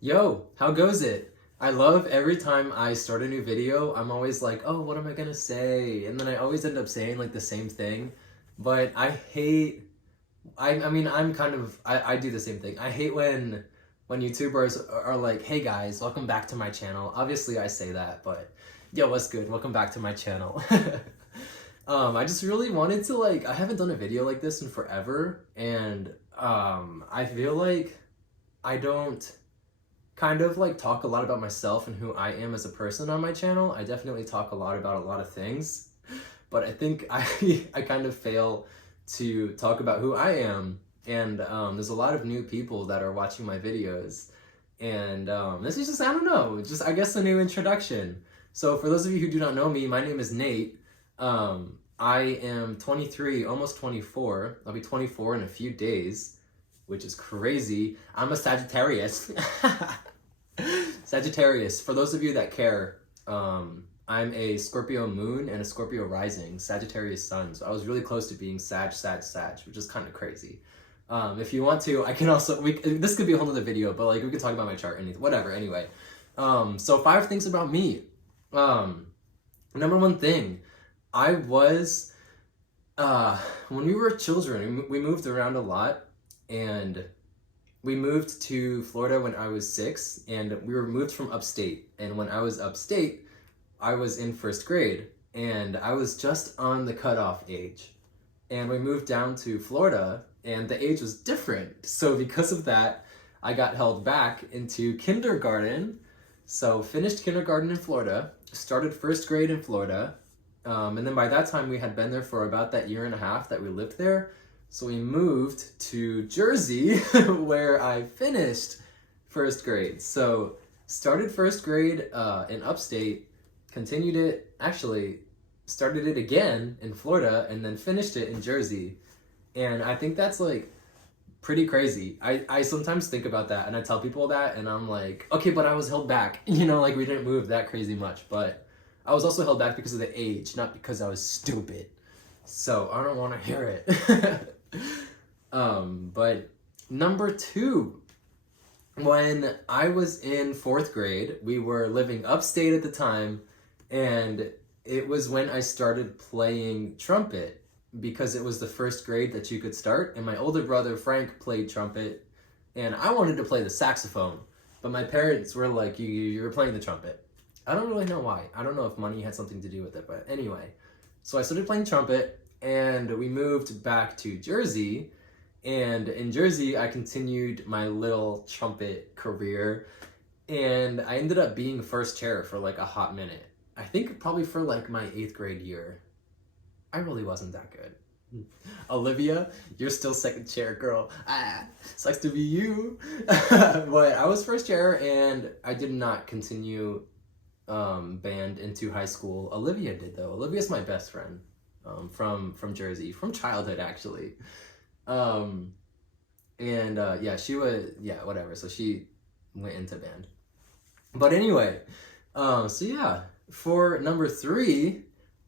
Yo, how goes it? I love every time I start a new video, I'm always like, oh, what am I gonna say? And then I always end up saying like the same thing. But I hate, I mean, I do the same thing. I hate when YouTubers are like, hey guys, welcome back to my channel. Obviously I say that, but yo, what's good? Welcome back to my channel. I just really wanted to I haven't done a video like this in forever, and I feel like I don't talk a lot about myself and who I am as a person on my channel. I definitely talk a lot about a lot of things, but I think I kind of fail to talk about who I am. And there's a lot of new people that are watching my videos, and this is just, I don't know, just I guess a new introduction. So for those of you who do not know me, my name is Nate. I am 23, almost 24. I'll be 24 in a few days, which is crazy. I'm a Sagittarius. Sagittarius, for those of you that care, I'm a Scorpio moon and a Scorpio rising, Sagittarius sun. So I was really close to being Sag, which is kind of crazy. If you want to, I can also, this could be a whole other video, but we can talk about my chart, anything, whatever, anyway. So 5 things about me. Number one thing, I was, when we were children, we moved around a lot, and we moved to Florida when I was 6, and we were moved from upstate. And when I was upstate, I was in 1st grade, and I was just on the cutoff age. And we moved down to Florida, and the age was different. So because of that, I got held back into kindergarten. So finished kindergarten in Florida, started 1st grade in Florida, and then by that time we had been there for about that year and a half that we lived there. So we moved to Jersey where I finished 1st grade. So started 1st grade in upstate, continued it, actually started it again in Florida, and then finished it in Jersey. And I think that's pretty crazy. I sometimes think about that, and I tell people that, and I'm like, okay, but I was held back. We didn't move that crazy much, but I was also held back because of the age, not because I was stupid. So I don't want to hear it. But number 2, when I was in 4th grade, we were living upstate at the time, and it was when I started playing trumpet, because it was the 1st grade that you could start, and my older brother Frank played trumpet, and I wanted to play the saxophone, but my parents were like, you're playing the trumpet. I don't really know why. I don't know if money had something to do with it, but anyway. So I started playing trumpet, and we moved back to Jersey, and in Jersey, I continued my little trumpet career, and I ended up being 1st chair for a hot minute. I think probably for my 8th grade year. I really wasn't that good. Olivia, you're still 2nd chair, girl. Sucks to be you. But I was 1st chair, and I did not continue band into high school. Olivia did, though. Olivia's my best friend from Jersey, from childhood, actually. She was, whatever. So she went into band. But anyway, for number 3,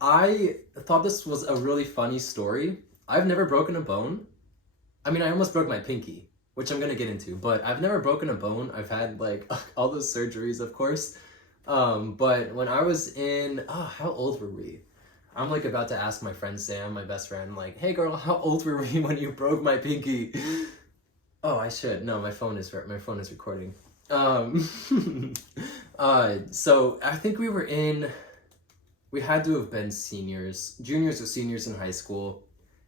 I thought this was a really funny story. I've never broken a bone. I mean, I almost broke my pinky, which I'm gonna get into, but I've never broken a bone. I've had all those surgeries, of course. But when I was in, how old were we? I'm about to ask my friend Sam, my best friend, hey girl, how old were we when you broke my pinky? Oh, I should. No, my phone is recording. So I think we had to have been juniors or seniors in high school,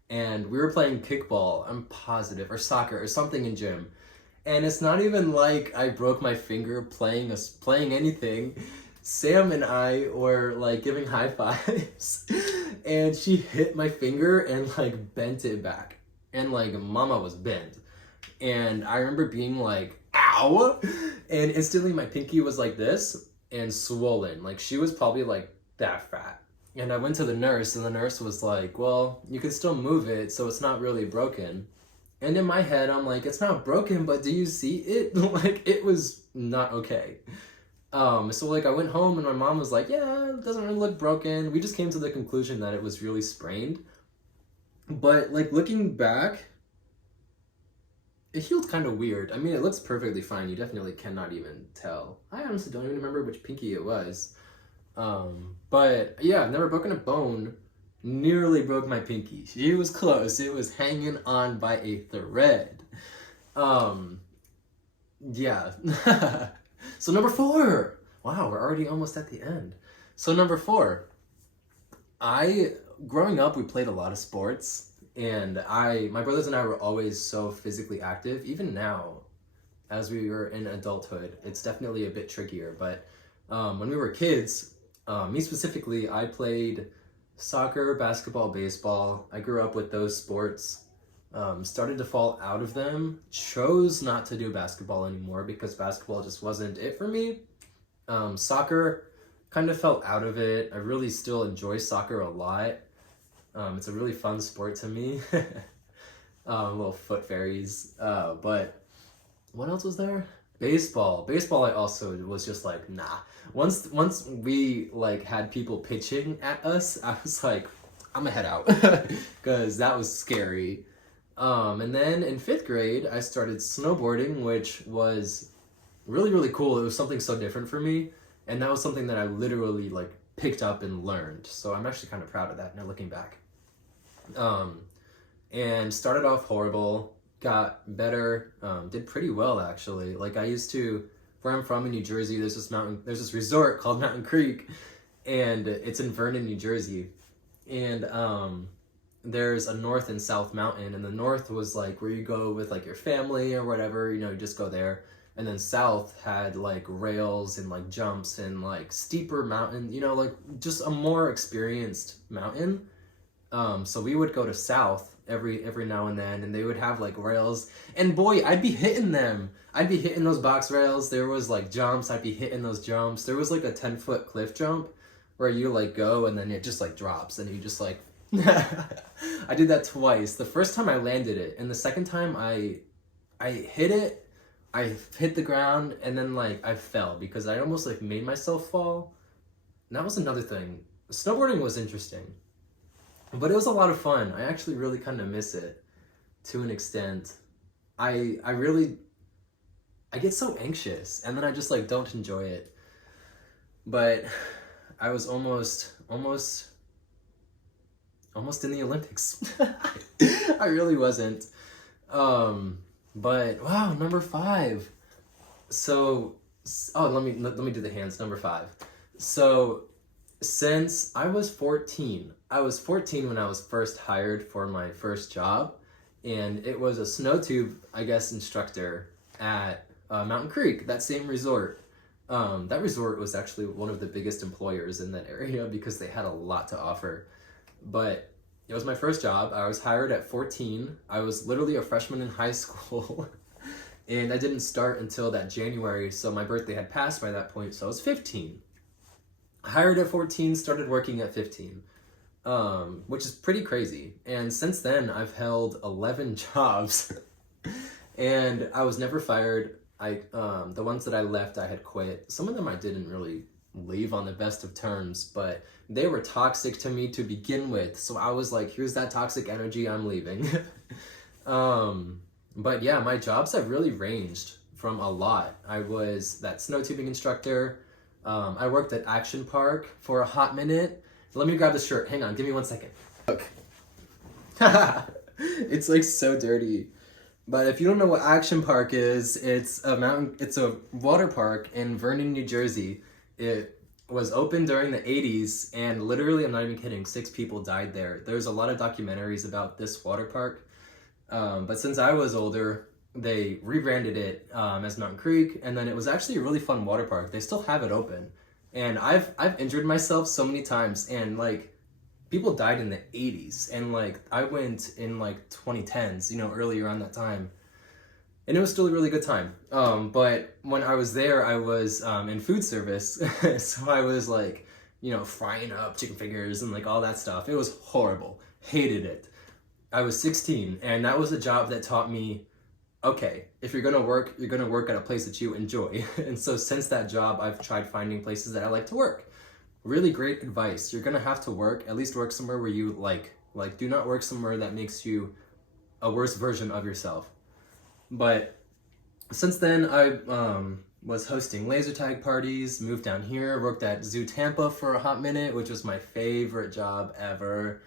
and we were playing kickball, I'm positive, or soccer or something in gym. And it's not even like I broke my finger playing anything. Sam and I were giving high fives, and she hit my finger and bent it back, and mama was bent, and I remember being ow, and instantly my pinky was like this and swollen. She was probably that fat, and I went to the nurse, and the nurse was like, well, you can still move it, so it's not really broken. And in my head, I'm like, it's not broken, but do you see it? It was not okay. So I went home, and my mom was like, yeah, it doesn't really look broken. We just came to the conclusion that it was really sprained. But looking back, it healed kind of weird. I mean, it looks perfectly fine. You definitely cannot even tell. I honestly don't even remember which pinky it was. But yeah, I've never broken a bone. Nearly broke my pinky. She was close. It was hanging on by a thread. Yeah. So number 4. Wow, we're already almost at the end. So number 4. Growing up, we played a lot of sports, and my brothers and I were always so physically active. Even now, as we were in adulthood, it's definitely a bit trickier. But when we were kids, me specifically, I played soccer, basketball, baseball. I grew up with those sports. Started to fall out of them. Chose not to do basketball anymore because basketball just wasn't it for me. Soccer kind of felt out of it. I really still enjoy soccer a lot. It's a really fun sport to me. Little foot fairies. But what else was there? Baseball. I also was just like, nah. Once we like had people pitching at us, I was like, I'm gonna head out because that was scary. And then in 5th grade, I started snowboarding, which was really, really cool. It was something so different for me. And that was something that I literally like picked up and learned. So I'm actually kind of proud of that now looking back. And started off horrible, got better, did pretty well actually. Like where I'm from in New Jersey, there's this resort called Mountain Creek, and it's in Vernon, New Jersey. And there's a north and south mountain, and the north was like where you go with like your family or whatever, you just go there. And then south had like rails and like jumps and like steeper mountain, like just a more experienced mountain. So we would go to south every now and then, and they would have like rails, and boy, I'd be hitting them. I'd be hitting those box rails. There was like jumps. I'd be hitting those jumps. There was like a 10-foot cliff jump where you like go and then it just like drops and you just like I did that twice. The first time I landed it, and the second time I hit it, I hit the ground, and then like I fell because I almost like made myself fall. And that was another thing. Snowboarding was interesting, but it was a lot of fun. I actually really kind of miss it to an extent. I get so anxious, and then I just like don't enjoy it. But I was almost in the Olympics. I really wasn't. But wow, number 5. So, let me do the hands. Number 5. So, since I was 14 when I was first hired for my first job, and it was a snow tube, I guess, instructor at Mountain Creek, that same resort. That resort was actually one of the biggest employers in that area because they had a lot to offer. But it was my first job. I was hired at 14. I was literally a freshman in high school. And I didn't start until that January, so my birthday had passed by that point, so I was 15. Hired at 14, started working at 15, which is pretty crazy. And since then, I've held 11 jobs. And I was never fired. The ones that I left, I had quit. Some of them I didn't really leave on the best of terms, but they were toxic to me to begin with. So I was like, here's that toxic energy, I'm leaving. But yeah, my jobs have really ranged from a lot. I was that snow tubing instructor. I worked at Action Park for a hot minute. Let me grab the shirt. Hang on, give me 1 second. Look. It's like so dirty. But if you don't know what Action Park is, it's a water park in Vernon, New Jersey. It was open during the 80s, and literally, I'm not even kidding, 6 people died there. There's a lot of documentaries about this water park. But since I was older, they rebranded it as Mountain Creek, and then it was actually a really fun water park. They still have it open. And I've injured myself so many times, and like people died in the 80s, and like I went in like 2010s, earlier on that time. And it was still a really good time. But when I was there, I was in food service. So I was like, frying up chicken fingers and like all that stuff. It was horrible. Hated it. I was 16, and that was a job that taught me, okay, if you're gonna work, you're gonna work at a place that you enjoy. And so since that job, I've tried finding places that I like to work. Really great advice. You're gonna have to work, at least work somewhere where you like do not work somewhere that makes you a worse version of yourself. But since then, I was hosting laser tag parties, moved down here, worked at Zoo Tampa for a hot minute, which was my favorite job ever.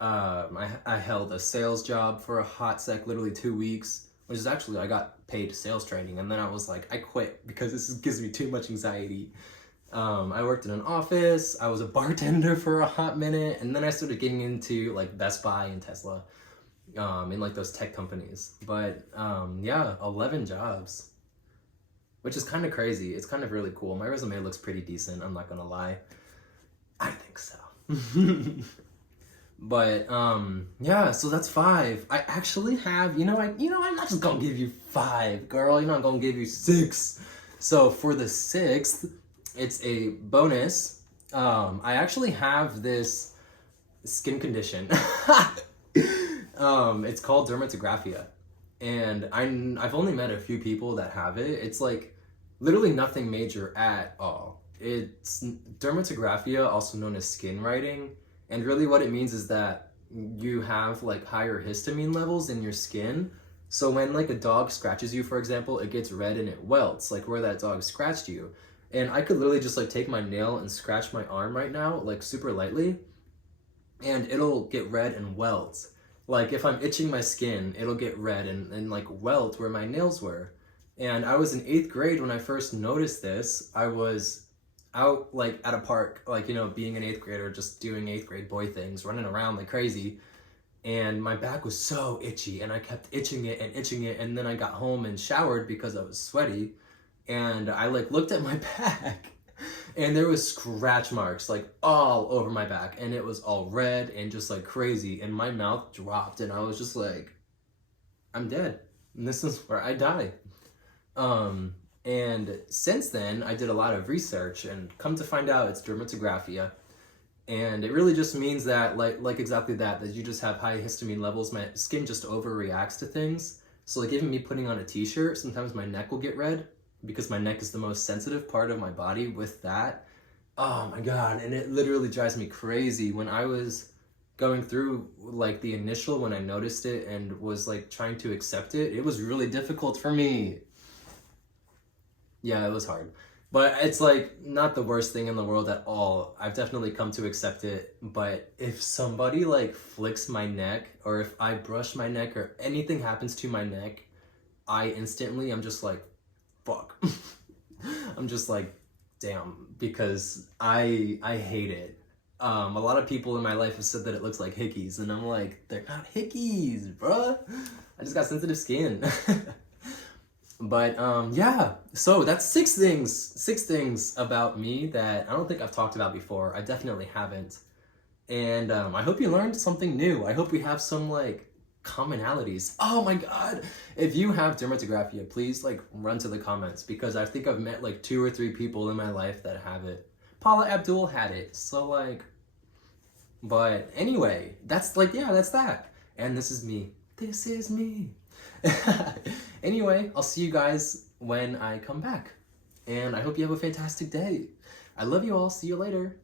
I held a sales job for a hot sec, literally 2 weeks, which is actually, I got paid sales training, and then I was like, I quit because this gives me too much anxiety. I worked in an office, I was a bartender for a hot minute, and then I started getting into like Best Buy and Tesla, in like those tech companies. But yeah, 11 jobs, which is kind of crazy. It's kind of really cool. My resume looks pretty decent, I'm not gonna lie. I think so. But yeah, so that's 5. I actually have, I'm not just gonna give you 5, girl. I'm not gonna give you 6. So for the 6th, it's a bonus. I actually have this skin condition. It's called dermatographia, and I've only met a few people that have it. It's like literally nothing major at all. It's dermatographia, also known as skin writing. And really what it means is that you have like higher histamine levels in your skin. So when like a dog scratches you, for example, it gets red and it welts, like where that dog scratched you. And I could literally just like take my nail and scratch my arm right now, like super lightly, and it'll get red and welt. Like if I'm itching my skin, it'll get red and like welt where my nails were. And I was in 8th grade when I first noticed this. I was out like at a park, like, being an 8th grader, just doing 8th grade boy things, running around like crazy. And my back was so itchy and I kept itching it and itching it. And then I got home and showered because I was sweaty. And I like looked at my back and there was scratch marks like all over my back. And it was all red and just like crazy. And my mouth dropped and I was just like, I'm dead. And this is where I die. And since then, I did a lot of research and come to find out it's dermatographia. And it really just means that, like exactly that you just have high histamine levels. My skin just overreacts to things. So like even me putting on a t-shirt, sometimes my neck will get red because my neck is the most sensitive part of my body with that. Oh my God. And it literally drives me crazy. When I was going through like the initial, when I noticed it and was like trying to accept it, it was really difficult for me. Yeah, it was hard. But it's like not the worst thing in the world at all. I've definitely come to accept it. But if somebody like flicks my neck, or if I brush my neck, or anything happens to my neck, I'm just like, fuck. I'm just like, damn, because I hate it. A lot of people in my life have said that it looks like hickeys, and I'm like, they're not hickeys, bruh. I just got sensitive skin. But yeah, so that's 6 things about me that I don't think I've talked about before. I definitely haven't. And I hope you learned something new. I hope we have some like commonalities. Oh my God. If you have dermatographia, please like run to the comments, because I think I've met like 2 or 3 people in my life that have it. Paula Abdul had it. So like, but anyway, that's like, yeah, that's that. And this is me. This is me. Anyway, I'll see you guys when I come back. And I hope you have a fantastic day. I love you all. See you later.